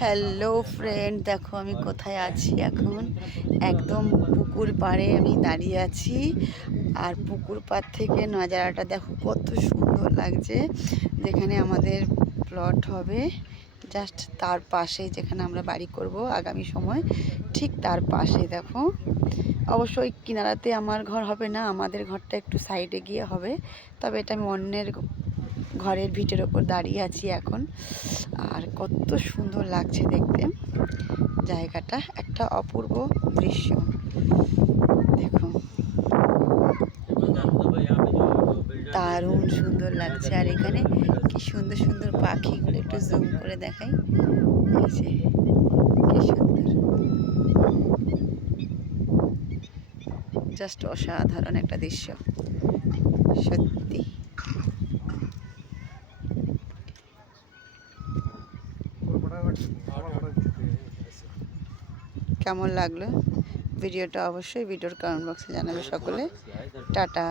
Hello friend, দেখো আমি কোথায় আছি এখন। একদম পুকুর পাড়ে আমি দাঁড়িয়ে আছি। আর পুকুর পাড় থেকে নজারাটা দেখো কত সুন্দর লাগছে। যেখানে আমাদের প্লট হবে জাস্ট তার পাশে, যেখানে আমরা বাড়ি করব আগামী সময়, ঠিক তার পাশে দেখো। অবশ্যই কিনারাতে আমার ঘর হবে না, আমাদের ঘরটা একটু সাইডে গিয়ে হবে। তবে এটা আমি অন্যের ঘরের ভিটের ওপর দাঁড়িয়ে আছি এখন। আর কত সুন্দর লাগছে দেখতে জায়গাটা, একটা অপূর্ব দৃশ্য। দেখো দারুণ সুন্দর লাগছে। আর এখানে কি সুন্দর সুন্দর পাখিগুলো, একটু জুম করে দেখাই। এই যে কি সুন্দর, জাস্ট অসাধারণ একটা দৃশ্য সত্যি। কেমন লাগলো ভিডিওটা অবশ্যই ভিডিওর কমেন্ট বক্সে জানাবে সকলে। টাটা।